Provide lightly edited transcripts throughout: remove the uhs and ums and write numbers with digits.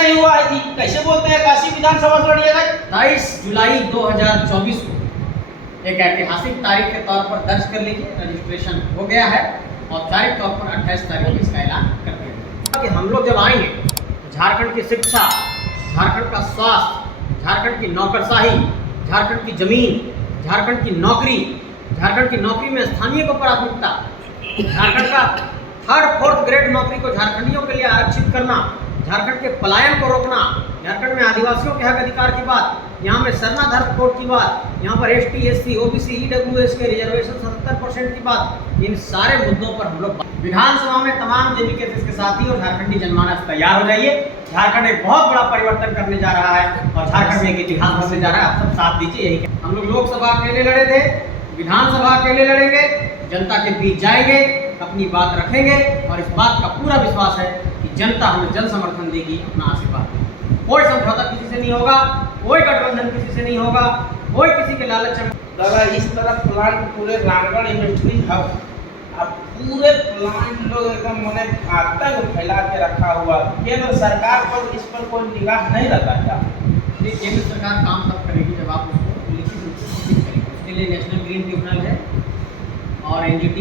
नहीं हुआ है जी, कैसे बोलते हैं काशी विधानसभा से लड़िएगा? 23 जुलाई 2024 को एक ऐतिहासिक तारीख के तौर पर दर्ज कर लीजिए। रजिस्ट्रेशन हो गया है, औपचारिक तौर पर 28 तारीख को इसका ऐलान कर दिया गया कि हम लोग जब आएंगे तो झारखंड की शिक्षा, झारखंड का स्वास्थ्य, झारखंड की नौकरशाही, झारखंड की जमीन, झारखंड की नौकरी, झारखंड की नौकरी में स्थानीय को प्राथमिकता, झारखंड का 3rd-4th ग्रेड नौकरी को झारखंडियों के लिए आरक्षित करना, झारखंड के पलायन को रोकना, झारखंड में आदिवासियों के हक अधिकार की बात, यहाँ में सरनाधर्म कोड की बात, यहाँ पर ST, SC, OBC, EWS के रिजर्वेशन 70% की बात, इन सारे मुद्दों पर हम लोग विधानसभा में तमाम JBKS के साथी और झारखंडी जनमानस तैयार हो जाइए। झारखंड एक बहुत बड़ा परिवर्तन करने जा रहा है और झारखंड में एक इतिहास बनने जा रहा है। आप सब साथ दीजिए। यही हम लोग लोकसभा अकेले लड़े थे, विधानसभा अकेले लड़ेंगे, जनता के बीच जाएंगे, अपनी बात रखेंगे और इस बात का पूरा विश्वास है कि जनता हमें जन समर्थन देगी, अपना आशीर्वाद। कोई समझौता किसी से नहीं होगा, कोई गठबंधन किसी से नहीं होगा, कोई किसी के लालच में। दादा इस तरफ प्लांट पूरे रामगढ़ इंडस्ट्री हब, अब पूरे प्लांट लोग एकदम मैंने आतंक फैला के रखा हुआ। केंद्र सरकार पर इस पर कोई निगाह नहीं रहता क्या? ये केंद्र सरकार काम तब करेगी जब आप उसको लिखित रूप से घोषित करेंगे। उसके लिए नेशनल ग्रीन ट्रिब्यूनल है और NGT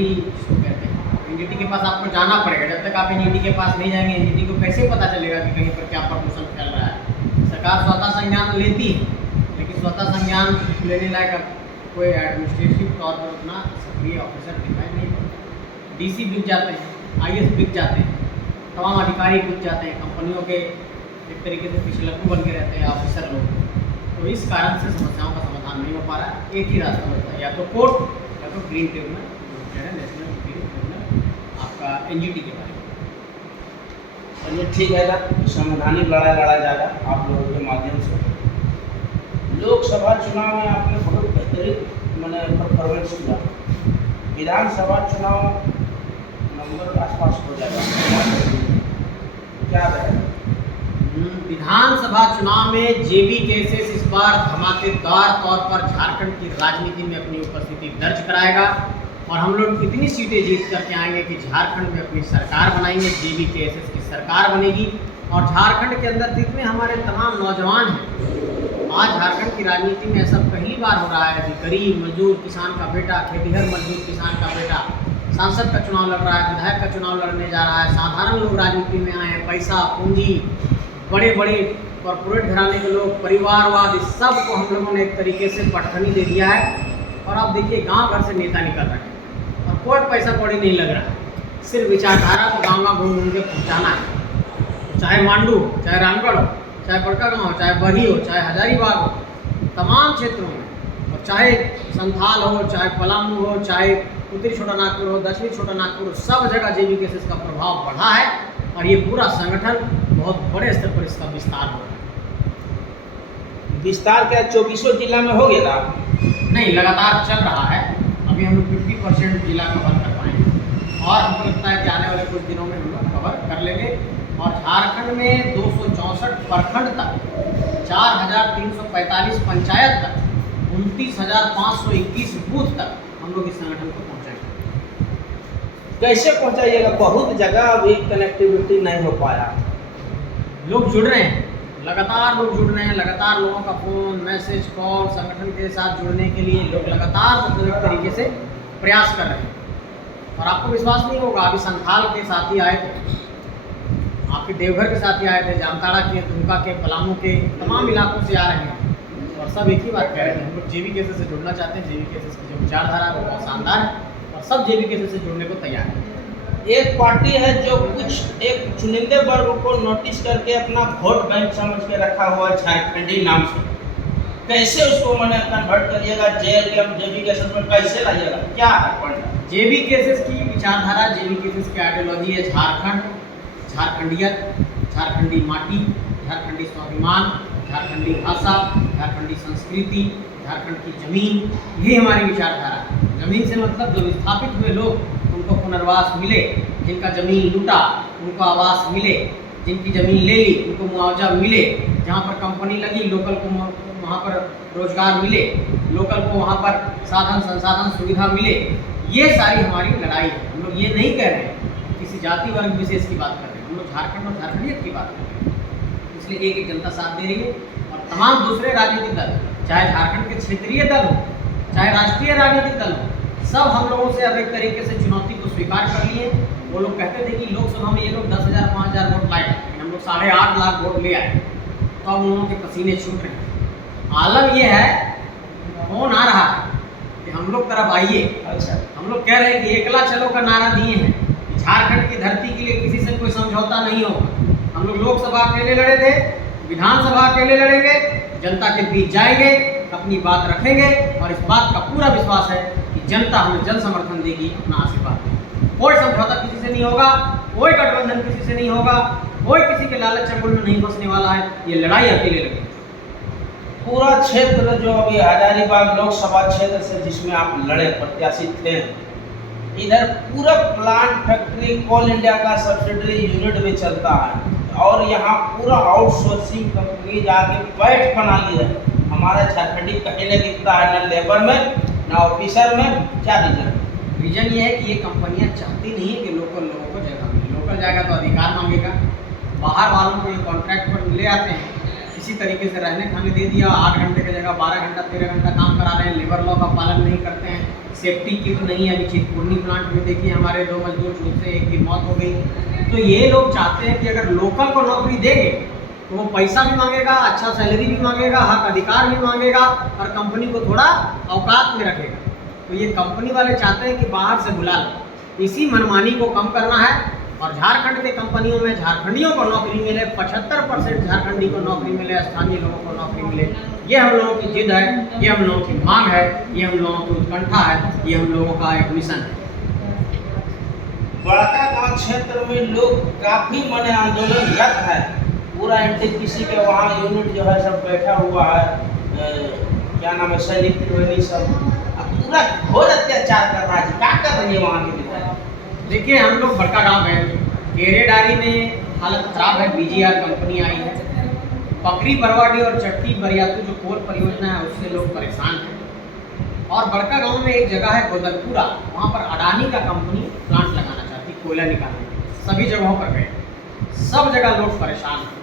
कहते हैं। NGT के पास आपको जाना पड़ेगा। जब तक आप NGT के पास नहीं जाएंगे, NGT को कैसे पता चलेगा कि कहीं पर क्या प्रदूषण फैल रहा है? सरकार स्वतः संज्ञान लेती है, लेकिन स्वतः संज्ञान लेने लायक कोई एडमिनिस्ट्रेटिव तौर पर उतना सक्रिय ऑफिसर दिखाई नहीं पड़ता। DC बिक जाते हैं, IS बिक जाते हैं, तमाम अधिकारी बिक जाते हैं, कंपनियों के एक तरीके से पिछलक्कू बन के रहते हैं ऑफिसर लोग। तो इस कारण से समस्याओं का समाधान नहीं हो पा रहा है। एक ही रास्ता बचता है, या तो कोर्ट या तो green tribunal, national green tribunal आपका NGT के बारे में। चलिए ठीक है ना, संवैधानिक लड़ाई लड़ा जाएगा आप लोगों के माध्यम से। लोकसभा चुनाव में आपने बहुत बेहतरीन मैंने परफॉर्मेंस किया। विधानसभा चुनाव नवंबर के आसपास हो जाएगा, क्या रहे? विधानसभा चुनाव में JBKS इस बार धमाकेदार तौर पर झारखंड की राजनीति में अपनी उपस्थिति दर्ज कराएगा और हम लोग इतनी सीटें जीत करके आएंगे कि झारखंड में अपनी सरकार बनाएंगे। JBKS की सरकार बनेगी और झारखंड के अंदर जितने हमारे तमाम नौजवान हैं, आज झारखंड की राजनीति में ऐसा पहली बार हो रहा है कि गरीब मजदूर किसान का बेटा, खेतीहर मजदूर किसान का बेटा सांसद का चुनाव लड़ रहा है, विधायक का चुनाव लड़ने जा रहा है। साधारण लोग राजनीति में आए हैं, पैसा पूंजी, बड़े बड़े कॉर्पोरेट घराने के लोग, परिवारवाद, इस सब को हम लोगों ने एक तरीके से पटखनी दे दिया है। और आप देखिए गांव घर से नेता निकल रहे हैं और कोई पैसा कौड़ी नहीं लग रहा है, सिर्फ विचारधारा को गाँव गाँव घूम घूम के पहुँचाना है। चाहे मांडू हो, चाहे रामगढ़ हो, चाहे बड़का गाँव हो, चाहे बरही हो, चाहे हजारीबाग हो, तमाम क्षेत्रों में, और चाहे संथाल हो, चाहे पलामू हो, चाहे उत्तरी छोटा नागपुर हो, दक्षिणी छोटा नागपुर हो, सब जगह JBKS का प्रभाव बढ़ा है और ये पूरा संगठन बहुत बड़े स्तर पर इसका विस्तार हो रहा है। विस्तार क्या 24 जिला में हो गया था? नहीं, लगातार चल रहा है। अभी हम लोग 50% जिला कवर कर पाएंगे और हमको लगता है कि आने वाले कुछ दिनों में हम लोग कवर कर लेंगे और झारखंड में 264 प्रखंड तक, 4345 पंचायत तक, 29,521 बूथ तक हम लोग इस संगठन को पहुँचाएंगे। कैसे पहुँचाइएगा? बहुत जगह अभी कनेक्टिविटी नहीं हो पाया। लोग जुड़ रहे हैं, लगातार लोग जुड़ रहे हैं, लगातार लोगों का फ़ोन, मैसेज, कॉल, संगठन के साथ जुड़ने के लिए लोग लगातार मुख्तलिफ तरीके से प्रयास कर रहे हैं। और आपको विश्वास नहीं होगा, अभी संथाल के साथी आए थे, आपके देवघर के साथी आए थे, जामताड़ा के, दुमका के, पलामू के, तमाम इलाकों से आ रहे हैं और सब एक ही बात कह रहे हैं, हम लोग JBKS से जुड़ना चाहते हैं। JBKS की जो विचारधारा है वो बहुत शानदार है और सब JBKS से जुड़ने को तैयार है। एक पार्टी है जो कुछ एक चुनिंदे वर्ग को नोटिस करके अपना वोट बैंक समझ के रखा हुआ है, झारखंडी नाम से। कैसे उसको मैंने कन्वर्ट करिएगा JBKS में, कैसे लाइएगा? क्या है पॉइंट? JBKS की विचारधारा, JBKS की आइडियोलॉजी है झारखंड, झारखंडियत, झारखंडी माटी, झारखंडी स्वाभिमान, झारखंडी भाषा, झारखंडी संस्कृति, झारखंड की जमीन, ये हमारी विचारधारा है। जमीन से मतलब जो विस्थापित हुए लोग, उनको पुनर्वास मिले, जिनका ज़मीन लूटा उनको आवास मिले, जिनकी ज़मीन ले ली उनको मुआवजा मिले, जहाँ पर कंपनी लगी लोकल को वहाँ पर रोजगार मिले, लोकल को वहाँ पर साधन संसाधन सुविधा मिले। ये सारी हमारी लड़ाई है। हम लोग ये नहीं कह रहे हैं किसी जाति वर्ग विशेष की बात कर रहे हैं, हम लोग झारखंड और झारखंडियत की बात कर रहे हैं। इसलिए एक जनता साथ दे रही है। और तमाम दूसरे राजनीतिक दल, चाहे झारखंड के क्षेत्रीय दल हो, चाहे राष्ट्रीय राजनीतिक दल हो, सब हम लोगों से अब एक तरीके से चुनौती को स्वीकार कर लिए। वो लोग कहते थे कि लोकसभा में ये लोग 10,000 5,000 वोट लाए, लेकिन हम लोग 8.5 लाख वोट ले आए, तो अब उन लोगों के पसीने छूट रहे हैं। आलम ये है, फोन आ रहा है कि हम लोग तरफ आइए। अच्छा, हम लोग कह रहे हैं कि एकला चलो का नारा दिए हैं, झारखंड की धरती के लिए किसी से कोई समझौता नहीं होगा। हम लोग लोकसभा अकेले लड़े थे, विधानसभा अकेले लड़ेंगे, जनता के बीच जाएंगे, अपनी बात रखेंगे, और इस बात का पूरा विश्वास है कि जनता हमें जन समर्थन देगी, अपना आशीर्वाद देगी। कोई समझौता किसी से नहीं होगा, कोई गठबंधन किसी से नहीं होगा, कोई किसी के लालच चंगुल में नहीं फंसने वाला है। ये लड़ाई अकेले लड़ेगी। पूरा क्षेत्र जो अभी हजारीबाग लोकसभा क्षेत्र से जिसमें आप लड़े प्रत्याशी थे, इधर पूरा प्लांट फैक्ट्री कोल इंडिया का सब्सिडरी यूनिट में चलता है, और यहाँ पूरा आउटसोर्सिंग कंपनी जाके बैठ बना ली है। हमारा झारखंडी कहीं नहीं दिखता है, न लेबर में न ऑफिसर में। क्या रीजन ये है कि ये कंपनियां चाहती नहीं है कि लोकल लोगों को जगह मिले। लोकल जाएगा तो अधिकार मांगेगा, बाहर वालों को ये कॉन्ट्रैक्ट पर ले आते हैं, इसी तरीके से रहने खाने दे दिया, 8 घंटे की जगह 12 घंटा 13 घंटा काम करा रहे हैं, लेबर लॉ का पालन नहीं करते हैं, सेफ्टी किट नहीं है। अभी चितपुर्नी प्लांट में देखिए हमारे 2 मजदूर छूट से एक की मौत हो गई। तो ये लोग चाहते हैं कि अगर लोकल को नौकरी देंगे तो वो पैसा भी मांगेगा, अच्छा सैलरी भी मांगेगा, हक अधिकार भी मांगेगा, और कंपनी को थोड़ा औकात में रखेगा। तो ये कंपनी वाले चाहते हैं कि बाहर से बुला लो। इसी मनमानी को कम करना है, और झारखंड के कंपनियों में झारखंडियों को नौकरी मिले, 75% झारखंडी को नौकरी मिले, स्थानीय लोगों को नौकरी मिले। ये हम लोगों की जिद है, ये हम लोगों की मांग है, ये हम लोगों की उत्कंठा है, ये हम लोगों का एक मिशन है। बड़का गांव क्षेत्र में लोग काफी मने आंदोलनरत है। पूरा एनटीपीसी के वहाँ यूनिट जो है सब बैठा हुआ है, क्या नाम है, सैनिक त्रिवेणी सब पूरा घोर अत्याचार कर रहा है। क्या कर रही है वहाँ के विधायक? देखिए, हम लोग बड़का गांव है, केरेडारी में हालत खराब है, बीजीआर कंपनी आई है। पकरी बरवाडी और चट्टी बरियातू जो कोल परियोजना है उससे लोग परेशान हैं। और बड़का गांव में एक जगह है गोदलपुरा, वहाँ पर अडानी का कंपनी प्लांट लगाना चाहती, कोयला निकालने। सभी जगहों पर गए, सब जगह लोग परेशान हैं।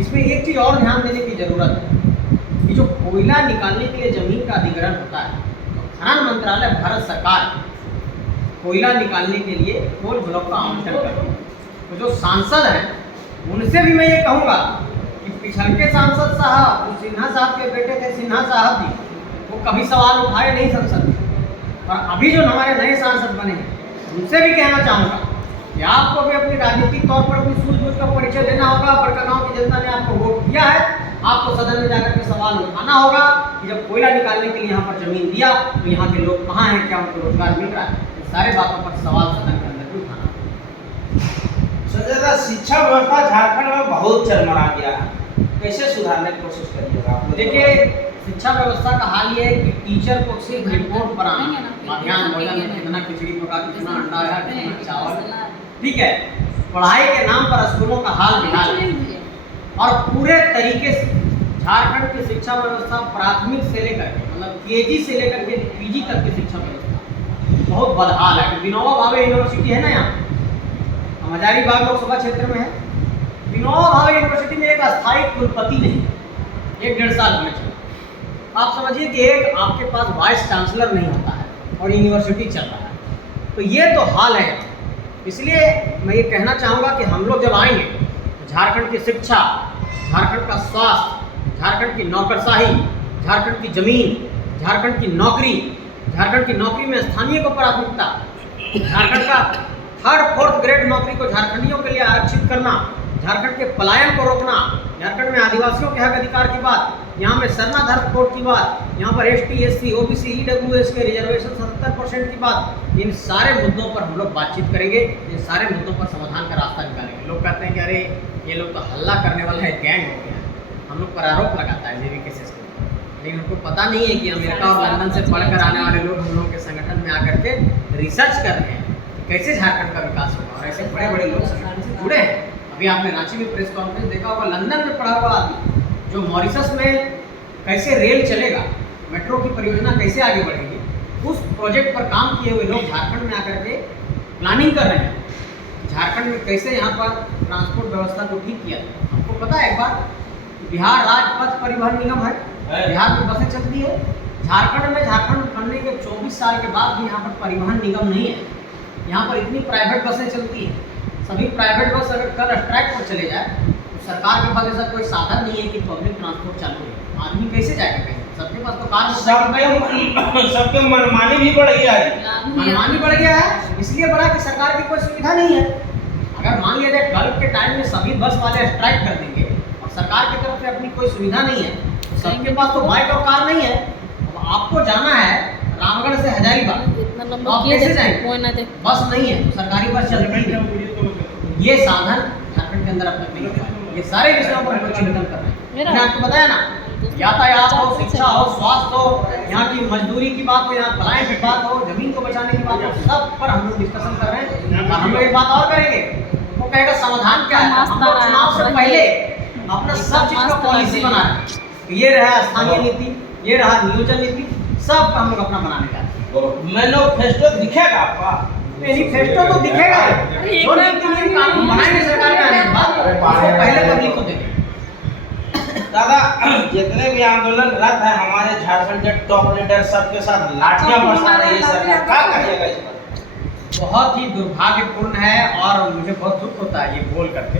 इसमें एक चीज़ और ध्यान देने की ज़रूरत है कि जो कोयला निकालने के लिए ज़मीन का अधिग्रहण होता है, तो खनन मंत्रालय भारत सरकार कोयला निकालने के लिए कोल ब्लॉक का आवंटन करती है। तो जो सांसद हैं उनसे भी मैं ये कहूँगा कि पिछड़ के सांसद साहब, जो सिन्हा साहब के बेटे थे, सिन्हा साहब जी, वो कभी सवाल उठाए नहीं संसद में। और अभी जो हमारे नए सांसद बने हैं उनसे भी कहना चाहूँगा कि आपको भी अपनी राजनीतिक तौर पर भी सूझबूझ का परिचय देना होगा। बड़का गाँव की जनता ने आपको वोट दिया है, आपको सदन में जाकर के सवाल उठाना होगा कि जब कोयला निकालने के लिए यहाँ पर जमीन दिया तो यहाँ के लोग कहाँ हैं, क्या उनको रोजगार मिल रहा है, इन सारे बातों पर सवाल सदन के अंदर भी उठाना। संजय, शिक्षा व्यवस्था झारखंड में बहुत चरमरा गया है, कैसे सुधारने की कोशिश करिएगा आप? देखिए, शिक्षा व्यवस्था का हाल ये है कि टीचर को सिर्फ रिपोर्ट बनाना, मध्याह्न भोजन में कितना खिचड़ी पका, कितना अंडा आया, कितना चावल, ठीक है। पढ़ाई के नाम पर स्कूलों का हाल बेहाल है। और पूरे तरीके से झारखंड की शिक्षा व्यवस्था प्राथमिक से लेकर के, मतलब केजी से लेकर के पीजी तक की शिक्षा व्यवस्था बहुत बदहाल है। विनोबा भावे यूनिवर्सिटी है ना, यहाँ हम हजारीबाग लोकसभा क्षेत्र में है। विनोबा भावे यूनिवर्सिटी में एक अस्थायी कुलपति नहीं, 1-1.5 साल होने चला। आप समझिए कि एक आपके पास वाइस चांसलर नहीं होता है और यूनिवर्सिटी चल रहा है, तो ये तो हाल है। इसलिए मैं ये कहना चाहूँगा कि हम लोग जब आएंगे तो झारखंड की शिक्षा, झारखंड का स्वास्थ्य, झारखंड की नौकरशाही, झारखंड की ज़मीन, झारखंड की नौकरी में स्थानीय को प्राथमिकता, झारखंड का 3rd 4th ग्रेड नौकरी को झारखंडियों के लिए आरक्षित करना, झारखंड के पलायन को रोकना, झारखंड में आदिवासियों के हक अधिकार की बात, यहाँ में सरना धर्म कोड की बात, यहाँ पर ST SC OBC EWS के रिजर्वेशन 70% की बात, इन सारे मुद्दों पर हम लोग बातचीत करेंगे, इन सारे मुद्दों पर समाधान का रास्ता निकालेंगे। लोग कहते हैं कि अरे ये लोग तो हल्ला करने वाला है, गैंग हो गया, हम लोग पर आरोप लगाता है JV केसेस के, लेकिन उनको पता नहीं है कि अमेरिका और लंदन से पढ़कर आने वाले लोग हम लोगों के संगठन में आकर के रिसर्च कर रहे हैं कैसे झारखंड का विकास होगा, और ऐसे बड़े बड़े लोग संगठन से जुड़े हैं। अभी आपने रांची में प्रेस कॉन्फ्रेंस देखा होगा, लंदन में पढ़ा हुआ आदमी जो मॉरिशस में कैसे रेल चलेगा, मेट्रो की परियोजना कैसे आगे बढ़ेगी, उस प्रोजेक्ट पर काम किए हुए लोग झारखंड में आकर के प्लानिंग कर रहे हैं। झारखंड में कैसे यहाँ पर ट्रांसपोर्ट व्यवस्था को ठीक किया जाए। आपको पता है एक बात, बिहार राज्य पथ परिवहन निगम है, बिहार में बसें चलती है। झारखंड में, झारखंड बनने के 24 साल के बाद भी यहाँ पर परिवहन निगम नहीं है। यहाँ पर इतनी प्राइवेट बसें चलती हैं। सभी प्राइवेट बस अगर कल स्ट्राइक पर चले जाए तो सरकार के पास ऐसा कोई साधन नहीं है कि पब्लिक ट्रांसपोर्ट चालू है। आदमी कैसे जाएगा कहीं? सबके पास तो कार, सबके मनमानी भी बढ़ गया है। मनमानी बढ़ गया है, इसलिए बढ़ा कि सरकार की कोई सुविधा नहीं है। अगर मान लिया जाए कल के टाइम में सभी बस वाले स्ट्राइक कर देंगे और सरकार की तरफ से अपनी कोई सुविधा नहीं है, तो सबके पास तो बाइक और कार नहीं है। अब आपको जाना है रामगढ़ से हजारीबाग, तो आप कैसे जाएंगे? बस नहीं है, तो सरकारी बस चल रही है। ये साधन झारखंड के अंदर अब तक नहीं हो पाए। ये सारे विषयों पर हम लोग चिंतन कर रहे हैं। मैंने आपको बताया ना, यातायात हो, शिक्षा हो, स्वास्थ्य हो, यहाँ की मजदूरी की बात हो, यहाँ पलायन की बात हो, जमीन को बचाने की बात हो, सब पर हम लोग डिस्कशन कर रहे हैं। और हम लोग एक बात और करेंगे, वो कहेगा समाधान क्या है। हम लोग चुनाव से पहले अपना सब चीज का पॉलिसी बना रहे। ये रहा स्थानीय नीति, ये रहा नियोजन नीति, सब हम लोग अपना बनाने का। मैनिफेस्टो दिखेगा आपका? मैनिफेस्टो तो दिखेगा, जो नीति नियम कानून बनाएंगे सरकार के आने के बाद, उसको पहले पब्लिक को देंगे। दादा, जितने भी आंदोलनरत है हमारे झारखंड के टॉप लीडर, सबके साथ लाठियां बरसा रही है सरकार, क्या करिएगा इस पर? बहुत ही दुर्भाग्यपूर्ण है और मुझे बहुत दुख होता है ये बोल करके,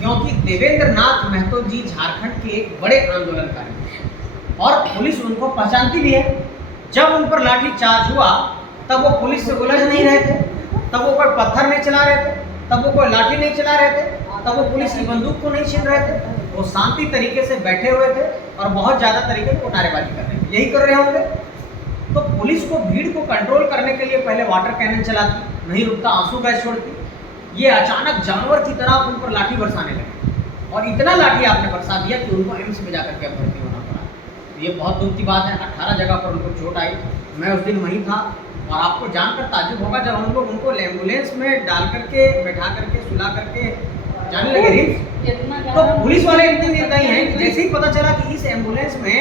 क्योंकि देवेंद्र नाथ महतो जी झारखंड के एक बड़े आंदोलनकारी हैं और पुलिस उनको पहचानती भी है। जब उन पर लाठी चार्ज हुआ तब वो पुलिस से उलझ नहीं रहे थे, तब वो कोई पत्थर नहीं चला रहे थे, तब वो कोई लाठी नहीं चला रहे थे, तब वो पुलिस की बंदूक को नहीं छीन रहे थे। वो शांति तरीके से बैठे हुए थे और बहुत ज़्यादा तरीके से नारेबाजी कर रहे थे। यही कर रहे होंगे। तो पुलिस को भीड़ को कंट्रोल करने के लिए पहले वाटर कैनन चलाती, नहीं रुकता आंसू गैस छोड़ती। ये अचानक जानवर की तरह उन पर लाठी बरसाने लगे और इतना लाठी आपने बरसा दिया कि उनको एम्स में जाकर के भर्ती होना पड़ा। ये बहुत दुख की बात है। 18 जगह पर उनको चोट आई। मैं उस दिन वहीं था और आपको जानकर ताज्जुब होगा जब हम लोग उनको एम्बुलेंस में डाल करके, बैठा करके, सुला करके जाने लगे रिम्स, तो पुलिस वाले इतने निर्दयी हैं कि जैसे ही पता चला कि इस एम्बुलेंस में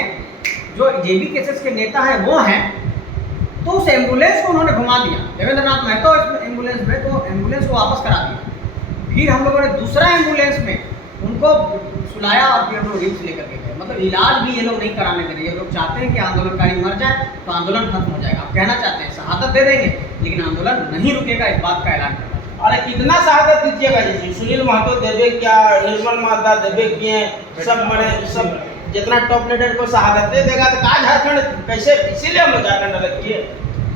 जो जेबी केसेस के नेता हैं वो हैं, तो उस एम्बुलेंस को उन्होंने घुमा दिया। देवेंद्र नाथ महतो इस एम्बुलेंस में, तो एम्बुलेंस को वापस करा दिया। फिर हम लोगों ने दूसरा एम्बुलेंस में उनको सुलाया और फिर हम लोग रिम्स लेकर के गए। मतलब इलाज भी ये लोग नहीं कराने दे रहे। ये लोग चाहते हैं कि आंदोलनकारी मर जाए तो आंदोलन खत्म हो जाएगा। आप कहना चाहते हैं शहादत दे देंगे, लेकिन आंदोलन नहीं रुकेगा, इस बात का ऐलान करना। अरे कितना शहादत दीजिएगा जी? सुनील महतो देवे क्या, निर्मल महता देवे किए, सब मरे, सब जितना टॉप लीडर को शहादत दे देगा तो कहा झारखंड कैसे? इसीलिए हम लोग झारखंड अलग किए।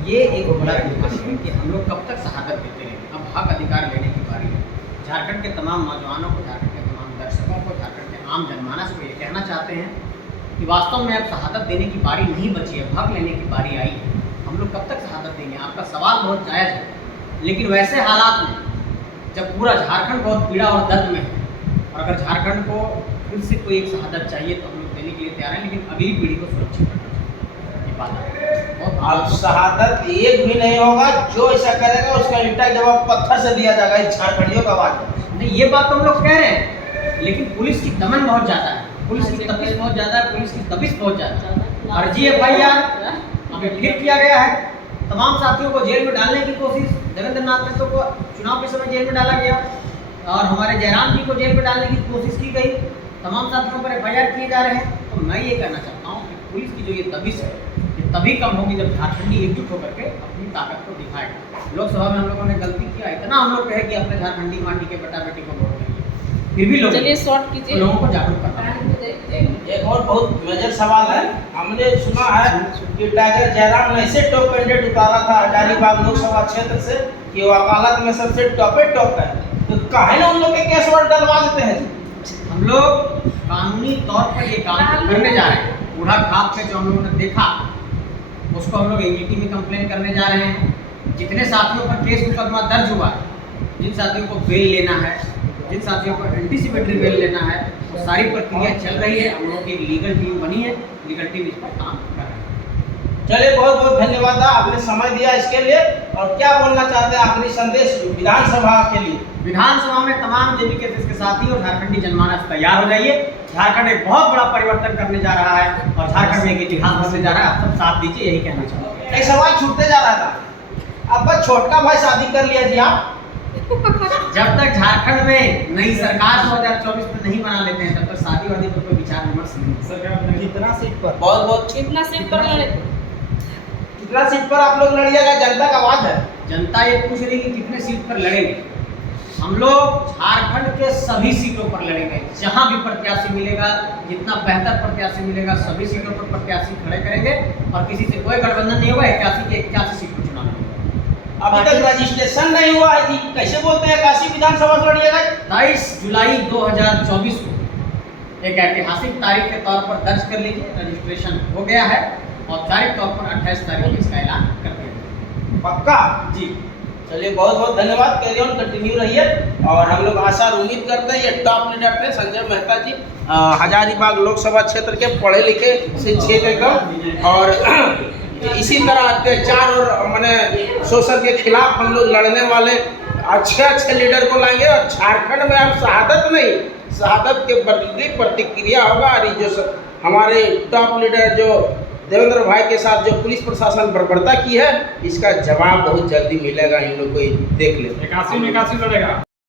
ये एक बड़ा दुर्भाग्य है कि हम लोग कब तक शहादत देते रहेंगे। अब हक अधिकार लेने की बारी है। झारखंड के तमाम नौजवानों को, झारखंड के तमाम दर्शकों को, झारखंड के आम जनमानस को ये कहना चाहते हैं कि वास्तव में अब शहादत देने की बारी नहीं बची है, हक लेने की बारी आई है। हम लोग कब तक शहादत देंगे? आपका सवाल बहुत जायज़ है, लेकिन वैसे हालात में जब पूरा झारखंड बहुत पीड़ा और दर्द में है और अगर झारखंड को फिर से कोई एक शहादत चाहिए तो हम लोग देने के लिए तैयार हैं, लेकिन अगली पीढ़ी को सुरक्षित करना चाहिए। ये बात है। अब शहादत एक भी नहीं होगा, जो ऐसा करेगा उसका इंटा जवाब पत्थर से दिया जाएगा। इस झारखंडियों का आवाज है। नहीं, ये बात तो हम लोग कह रहे हैं, लेकिन पुलिस की दमन बहुत ज़्यादा है, पुलिस की तपिश बहुत ज़्यादा है, पुलिस की दबिश बहुत ज़्यादा है। फर्जी FIR अभी फिर किया गया है। तमाम साथियों को जेल में डालने की कोशिश, देवेंद्र नाथ महतो को चुनाव के समय जेल में डाला गया और हमारे जयराम जी को जेल में डालने की कोशिश की गई। तमाम साथियों पर FIR किए जा रहे हैं। तो मैं ये कहना चाहता हूँ कि पुलिस की जो ये दबिश है ये तभी कम होगी जब झारखंडी एकजुट होकर के अपनी ताकत को दिखाएगा। लोकसभा में हम लोगों ने गलती किया, इतना हम लोग कहे कि अपने झारखंडी माटी के बेटा बेटी को वोट देंगे, फिर भी लोग चलिए शॉर्ट कीजिए, लोगों को जागरूक करना। एक और बहुत मेजर सवाल है। हमने सुना है कि टाइगर जयराम ने ऐसे टॉप कैंडिडेट उतारा था हजारीबाग लोकसभा क्षेत्र से कि वकालत में सबसे टॉप है, तो काहे ना उन लोग के केस वर्ड डलवा देते हैं। हम लोग कानूनी तौर पर ये काम करने जा रहे हैं। बूढ़ा खाप पे जो हम लोगों ने देखा उसको हम लोग AGT में कंप्लेन करने जा रहे हैं। जितने साथियों पर केस मुकदमा दर्ज हुआ है, जिन साथियों को बेल लेना है, जिन साथियों को एंटीसिपेटरी बेल लेना है, वो सारी प्रक्रिया चल रही है। हम लोगों की एक लीगल टीम बनी है, लीगल टीम इस पर काम कर रही है। चलिए, बहुत बहुत धन्यवाद आपने समय दिया इसके लिए। और क्या बोलना चाहते हैं आखिरी संदेश विधानसभा के लिए? विधानसभा में तमाम जेबी केसेस के साथी और झारखंडी जनमानस तैयार हो जाइए। झारखंड एक बहुत बड़ा परिवर्तन करने जा रहा है और झारखंड में एक इतिहास बनने जा रहा है। आप सब साथ दीजिए, यही कहना चाहूँगा। एक सवाल छूटते जा रहा था। अब बस छोटका भाई शादी कर लिया जी आप, जब तक झारखंड में नई सरकार 2024 में नहीं बना लेते हैं तब तक शादी वादी पर कोई विचार विमर्श नहीं होता। सर क्या कितना सीट पर? बहुत बहुत कितना सीट पर लड़े? कितना सीट पर आप लोग लड़िएगा, जनता का आवाज है। जनता ये पूछ रही कि कितने सीट पर लड़ेंगे। हम लोग झारखंड के सभी सीटों पर लड़ेंगे, जहां भी प्रत्याशी मिलेगा, जितना बेहतर प्रत्याशी मिलेगा सभी सीटों पर प्रत्याशी खड़े करेंगे और किसी से कोई गठबंधन नहीं होगा। 81 के 81 सीट पर चुनाव होगा। अभी तक रजिस्ट्रेशन नहीं हुआ है जी, कैसे बोलते हैं 81 विधानसभा से लड़िएगा? 23 जुलाई 2024 को एक ऐतिहासिक तारीख के तौर पर दर्ज कर लीजिए। रजिस्ट्रेशन हो गया है, औपचारिक तौर पर 28 तारीख को इसका ऐलान कर दिया गया। पक्का जी चलिए, बहुत बहुत धन्यवाद। कैरी ऑन कंटिन्यू रहिए और हम लोग आशा और उम्मीद करते हैं ये टॉप लीडर थे संजय मेहता जी, हजारीबाग लोकसभा क्षेत्र के पढ़े लिखे से क्षेत्र एकदम, और इसी तरह अत्याचार और मैंने शोषण के खिलाफ हम लोग लड़ने वाले अच्छे अच्छे लीडर को लाएंगे। और झारखंड में अब शहादत नहीं, शहादत के बदले प्रतिक्रिया होगा। और ये जो हमारे टॉप लीडर जो देवेंद्र भाई के साथ जो पुलिस प्रशासन बर्बरता की है, इसका जवाब बहुत जल्दी मिलेगा। इन लोग को देख ले 81 में 81 लड़ेगा।